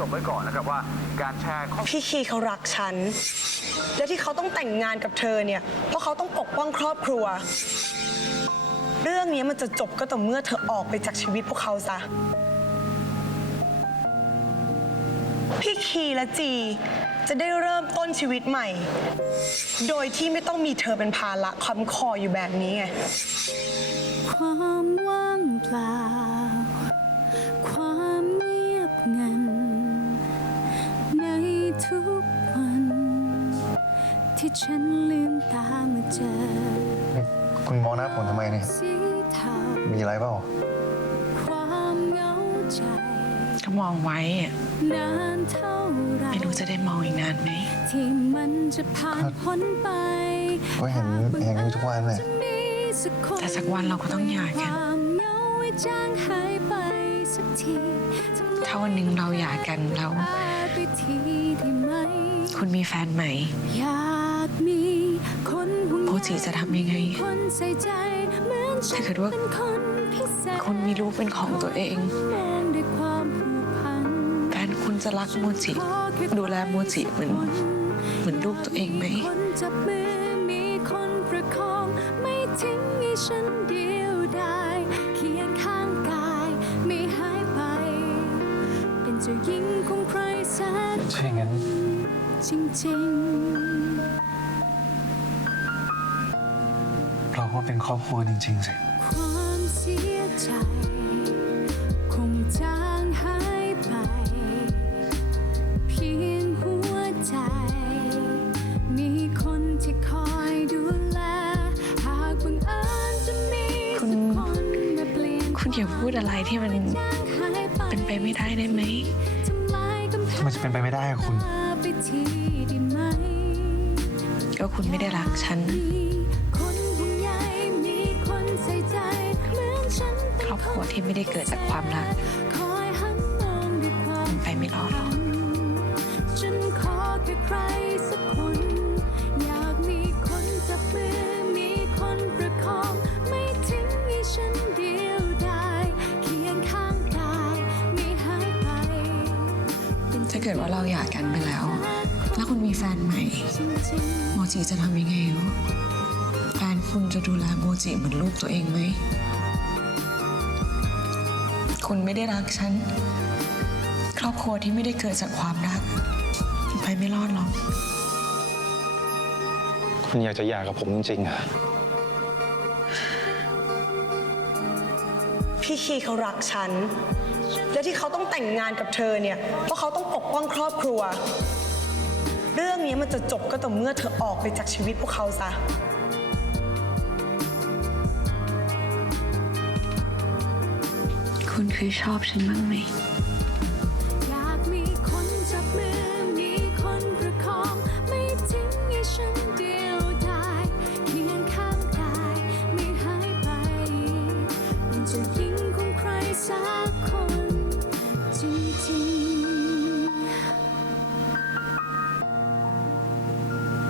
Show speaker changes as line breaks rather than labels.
จบไว้ก่อนนะครับว่าการแชร์ข้อ
พี่คีเขารักฉัน และที่เขาต้องแต่งงานกับเธอเนี่ย เพราะเขาต้องปกป้องครอบครัว เรื่องนี้มันจะจบก็ต่อเมื่อเธอออกไปจากชีวิตพวกเขาซะ พี่คีและจี จะได้เริ่มต้นชีวิตใหม่ โดยที่ไม่ต้องมีเธอเป็นภาระคำคออยู่แบบนี้ไง
ความว่างเปล่า ที่ฉันลืมตามาเจอ
คุณมองหน้าผมทำไมเนี่ย
สีเทา
มีอะไรเปล่า
ความเหงาใจ
ก็มองไว้อะ
นานเท่าไร
ไม่รู้จะได้มองอีกนานไหม
ที่มันจะผ่านพ้นไป
ก็เห็นเห็นอยู่ทุกวันน่ะ
จะมีสักคน
แต่สักวันเราก็ต้องหย่ากัน
ความเหงาให้จางหายไปสักทีทำลย
ถ้าวันหนึ่งเราหย่ากันแล้ว
ไปทีได้ไหม
คุณมีแฟนใหม่
อยากมีคนห่วงใย
โมจิจะทำยังไง
คนใส่ใจเหมือนฉั
ถ้านเกิดว่า
เป็นคนพิเศษ
คุณมีลูกเป็นของตัวเอง
มองด้วยความผูกพัน
แฟนคุณจะรักโมจิ ดูแลโมจิเหมือนเหมือนลูกตัวเองไหม
คนจับมือมีคนประคองไม่ทิ้งให้ฉันเดียวดายเคียงข้างกายไม่หายไป เป็นเจ้าหญิงของใครสัก
ใช่งั้น
จริงๆ
เราก็เป็นครอบครัวจริง ๆ สิ
ความเสียใจ คงจางหายไป เพียงหัวใจ มีคนที่คอยดูแล หากบังเอิญจะมี
คุณ
สักคนมาเปลี่ยน
คุณอย่าพูดอะไรที่มัน
จางหายไป
เป็นไปไม่ได้ได้ไหม
ทำลายกำแพง
มันจะเป็นไปไม่ได้อะคุณ
ไป ทีได้ไหม
ก็คุณไม่ได้รักฉัน
มีคนห่วงใยมีคนใส่ใจเหมือนฉันเป็น
ครอบครัวที่ไม่ได้เกิดจากความรัก
คอยหันมองด้วยความ
ไปไม่รอดหรอก
ฉันขอแค่ใคร เป็น
ถ้าเกิดว่าเราหย่ากันไปแล้ว แล้วคุณมีแฟนใหม่ โมจิจะทำยังไงวะแฟนคุณจะดูแลโมจิเหมือนลูกตัวเองไหม คุณไม่ได้รักฉัน ครอบครัวที่ไม่ได้เกิดจากความรัก ไปไม่รอดหรอก
คุณอยากจะหย่ากับผมจริงๆอะ
พี่คีเขารักฉัน และที่เขาต้องแต่งงานกับเธอเนี่ย เพราะเขาต้องปกป้องครอบครัว เรื่องนี้มันจะจบก็ต่อเมื่อเธอออกไปจากชีวิตพวกเขาซะ
คุณเคยชอบฉันบ้างไหม